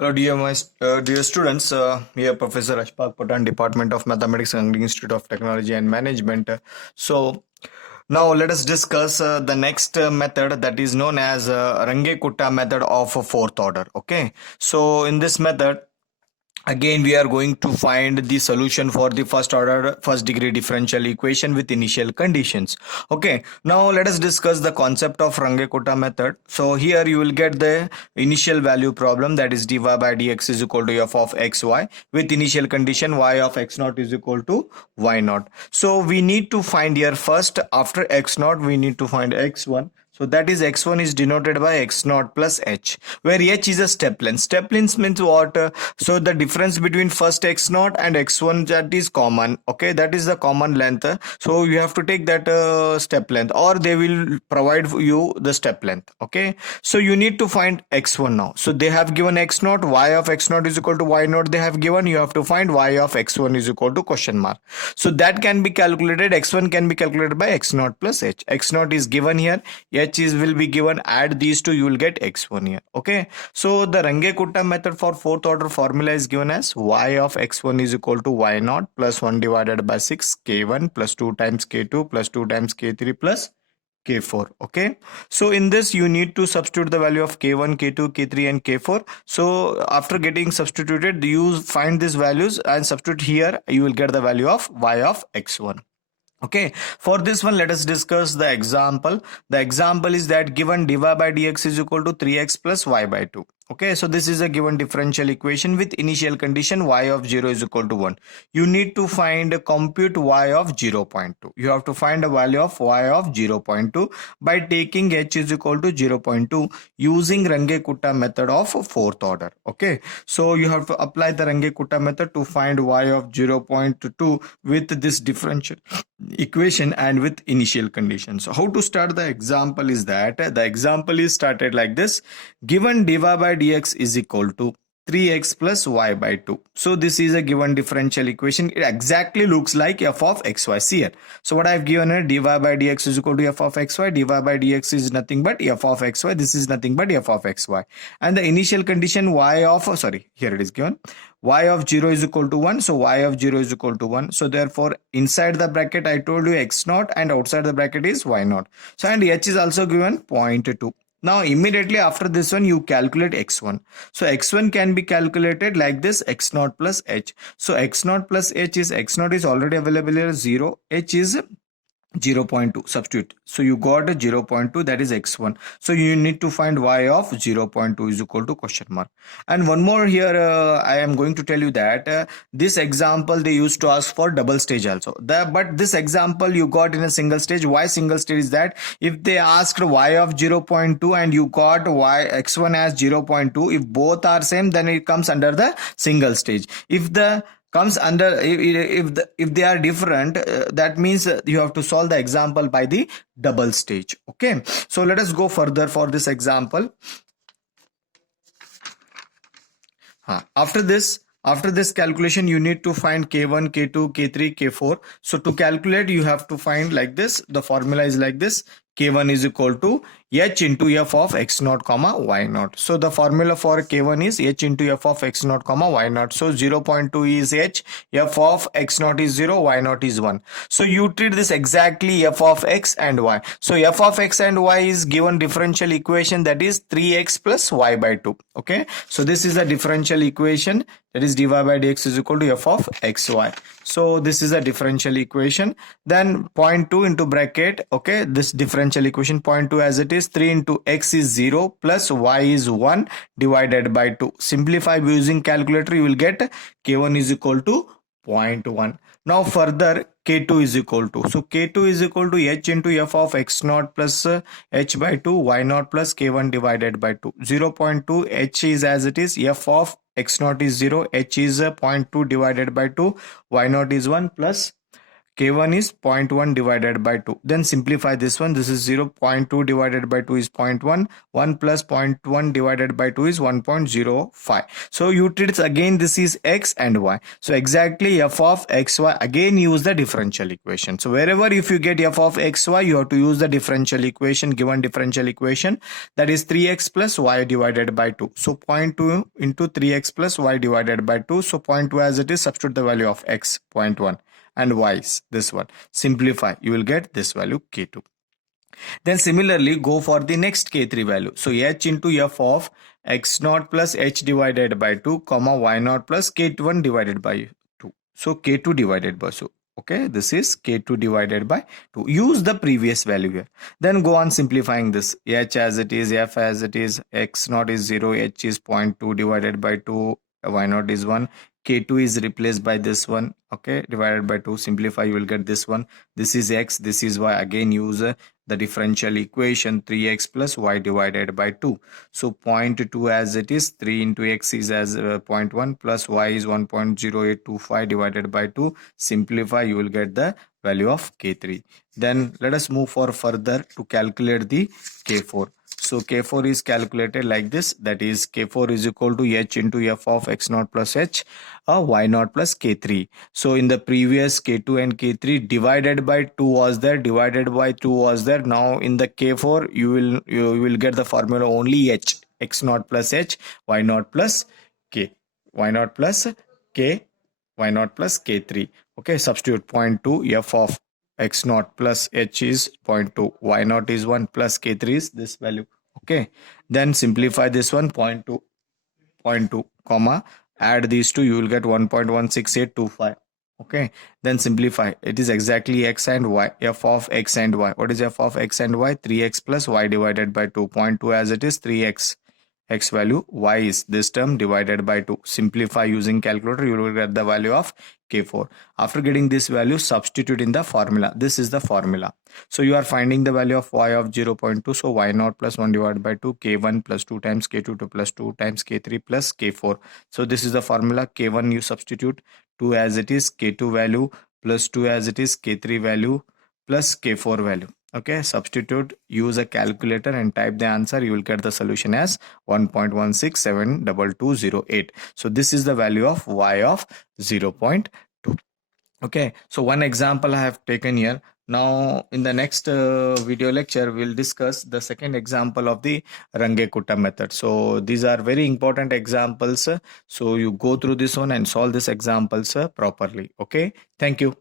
Hello, dear students. Here, Professor Ashfaq Patan, Department of Mathematics, Angling Institute of Technology and Management. So, now let us discuss the next method that is known as Range Kutta method of fourth order. Okay, so in this method, again we are going to find the solution for the first degree differential equation with initial conditions. Okay, now let us discuss the concept of Runge-Kutta method. So here you will get the initial value problem, that is dy by dx is equal to f of xy with initial condition y of x naught is equal to y naught. So we need to find here first, after x naught we need to find x1. So that is x1 is denoted by x naught plus h, where h is a step length. Step length means what? So the difference between first x naught and x1, that is common. Okay, that is the common length. So you have to take that step length, or they will provide you the step length. Okay, so you need to find x1 now. So they have given x naught, y of x naught is equal to y naught. They have given, you have to find y of x1 is equal to question mark. So that can be calculated. X1 can be calculated by x naught plus h. X naught is given here, h is will be given. Add these two, you will get x1 here. Okay, so the Runge-Kutta method for fourth order formula is given as y of x1 is equal to y naught plus 1 divided by 6 k1 plus 2 times k2 plus 2 times k3 plus k4. Okay, so in this you need to substitute the value of k1, k2, k3 and k4. So after getting substituted, you find these values and substitute here, you will get the value of y of x1. Okay, for this one let us discuss the example. The example is that given dy by dx is equal to 3x plus y by 2. Okay, so this is a given differential equation with initial condition y of 0 is equal to 1. You need to find compute y of 0.2. You have to find a value of y of 0.2 by taking h is equal to 0.2 using Runge-Kutta method of fourth order. Okay, so you have to apply the Runge-Kutta method to find y of 0.2 with this differential equation and with initial conditions. So how to start the example is that the example is started like this. Given dy by dx is equal to 3x plus y by 2. So this is a given differential equation. It exactly looks like f of xy. See here. So what I have given here, dy by dx is equal to f of xy. Dy by dx is nothing but f of xy. This is nothing but f of xy. And the initial condition y of, here it is given. Y of 0 is equal to 1. So y of 0 is equal to 1. So therefore inside the bracket I told you x naught and outside the bracket is y naught. So and h is also given 0.2. Now immediately after this one you calculate x1. So x1 can be calculated like this, x naught plus h. So x naught plus h is, x naught is already available here 0, h is 0.2. Substitute. So you got a 0.2, that is x1. So you need to find y of 0.2 is equal to question mark. And one more here, I am going to tell you that this example they used to ask for double stage also. But this example you got in a single stage. Why single stage is that if they asked y of 0.2 and you got y x1 as 0.2, if both are same, then it comes under the single stage. If the comes under, if they are different, that means you have to solve the example by the double stage. Okay, so let us go further for this example. After this calculation you need to find k1, k2, k3, k4. So to calculate you have to find like this. The formula is like this. K1 is equal to h into f of x naught comma y naught. So the formula for k1 is h into f of x naught comma y naught. So 0.2 is h, f of x naught is 0, y naught is 1. So you treat this exactly f of x and y. So f of x and y is given differential equation, that is 3x plus y by 2. Okay, so this is a differential equation, that is dy by dx is equal to f of xy. So this is a differential equation. Then 0.2 into bracket, okay, this differential equation 0.2 as it is, 3 into x is 0 plus y is 1 divided by 2. Simplify using calculator, you will get k1 is equal to 0.1. Now further k2 is equal to, so k2 is equal to h into f of x naught plus h by 2, y naught plus k1 divided by 2. 0.2, h is as it is, f of x naught is 0, h is 0.2 divided by 2, y naught is 1 plus K1 is 0.1 divided by 2. Then simplify this one. This is 0.2 divided by 2 is 0.1. 1 plus 0.1 divided by 2 is 1.05. So you treat again, this is x and y. So exactly f of xy, again use the differential equation. So wherever if you get f of xy, you have to use the differential equation, given differential equation, that is 3x plus y divided by 2. So 0.2 into 3x plus y divided by 2. So 0.2 as it is, substitute the value of x, 0.1, and y is this one. Simplify, you will get this value K2. Then similarly go for the next K3 value. So h into f of x naught plus h divided by 2 comma y naught plus K1 divided by 2. So K2 divided by 2. Okay, this is K2 divided by 2. Use the previous value here. Then go on simplifying this. H as it is, f as it is, x naught is 0, h is 0.2 divided by 2, y naught is 1. K2 is replaced by this one, okay, divided by 2. Simplify, you will get this one. This is x, this is y. Again use the differential equation, 3x plus y divided by 2. So 0.2 as it is, 3 into x is as 0.1 plus y is 1.0825 divided by 2. Simplify, you will get the value of K3. Then let us move for further to calculate the K4. So K4 is calculated like this, that is K4 is equal to h into f of x naught plus h, y naught plus K3. So in the previous K2 and K3, divided by 2 was there, divided by 2 was there. Now in the K4 you will get the formula only h, x naught plus h, y naught plus k, y naught plus k, y naught plus K3. Okay, substitute 0.2 f of x naught plus h is 0.2, y naught is 1 plus K3 is this value. Okay, then simplify this one, 0.2 comma, add these two, you will get 1.16825. okay, then simplify, it is exactly x and y, f of x and y. What is f of x and y? 3x plus y divided by 2. 0.2 as it is, 3x, x value, y is this term divided by 2. Simplify using calculator, you will get the value of K4. After getting this value, substitute in the formula. This is the formula. So you are finding the value of y of 0.2. So y naught plus 1 divided by 2, K1 plus 2 times K2 to plus 2 times K3 plus K4. So this is the formula. K1 you substitute, 2 as it is, K2 value plus 2 as it is, K3 value plus K4 value. Okay, substitute, use a calculator and type the answer. You will get the solution as 1.1672208. So this is the value of y of 0.2. Okay, so one example I have taken here. Now in the next video lecture, we'll discuss the second example of the Runge-Kutta method. So these are very important examples. So you go through this one and solve these examples properly. Okay, thank you.